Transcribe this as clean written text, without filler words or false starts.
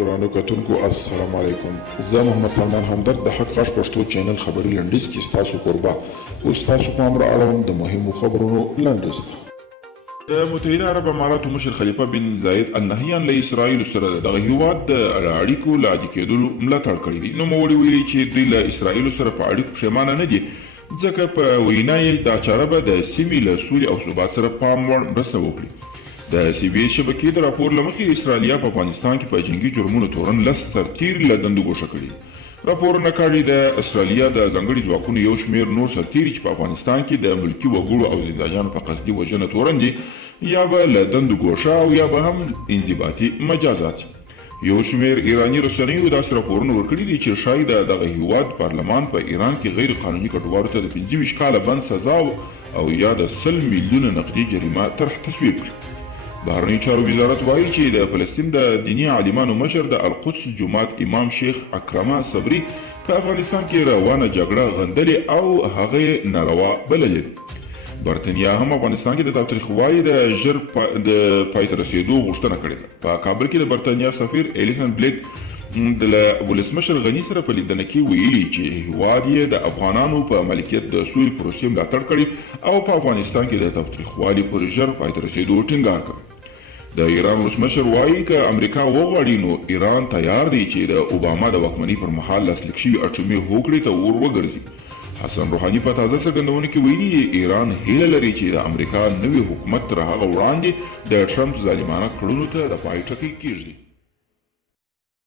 ګرانو کتونکو السلام علیکم. زه محمد سلمان همدرد د حق غږ پښتو چینل خبري لنډیز کې ستاسو قربا اوس تاسو په امر اړوند د مهمو خبرونو لنډیز. د متحده عرب اماراتو مشر خلیفه بن زاید النهیان له اسرائیل سره دغه هیواد د اړیکو له عادي کېدلو ملاتړ کړی دی. نوموړي ویلي چې دوی له اسرائیل سره په اړیکو پښیمانه نه دي ځکه په وینا یې دا چاره به د سیمې له سولې او ثبات سره پام وړ مرسته وکړي. د سی بي اس شبکې د راپور له مخې اسرائیلیا په افغانستان کې په جنګي جرمونو تورن 10 سرتیر له دندو ګوښه کړي. راپورونه کاږي د اسرائیلیا د ځانګړي ځواکونو یو شمېر نور سرتیري چې په افغانستان کې د ملکي وګړو او زندانیانو په قصدي وژنه تورن دي یا به له دندو ګوښه او یا به هم انضباطي مجازات. یو شمېر ایراني رسنیو داسې راپورونه ورکړي دي چې ښایي د دغه هیواد پارلمان په ایران کې غیر قانوني کډوالو ته د 25 کاله بند سزا او یا د 100 میلیونه نقدي جریمه طرح تصویب کړي. بهرنیو چارو وزارت وایي چې د فلسطین د دیني عالمانو مشر د القدس جومات امام شیخ اکرمه صبري په افغانستان کې روانه جګړه غندلې او هغه یې ناروا بللې. برتنیا هم افغانستان کې د تاوتریخوالي د ژر د پای ته رسېدو غوښتنه کړې ده. په کابل کې د برتنیا سفیر الیسن بلیک د ولسمشر غني سره په لیدنه کې ویلي چې هیواد یې د افغانانو په ملکیت د سولې پروسې ملاتړ کړي او په افغانستان کې د تاوتریخوالي پر ژر پای ته رسېدو ټینګار کړی. د ایران ولسمشر وایي که امریکا وغواړي نو ایران تیار دی چې د اوباما د واکمنۍ پر مهال لاسلیک شوي اټومي هوکړې ته ور وګرځي. حسن روحاني په تازه څرګندونه کې ویلي ایران هیله لري چې د امریکا نوي حکومت تر هغه وړاندې د ټرمپ ظالمانه کړنو ته د پای ټکی کیږدي.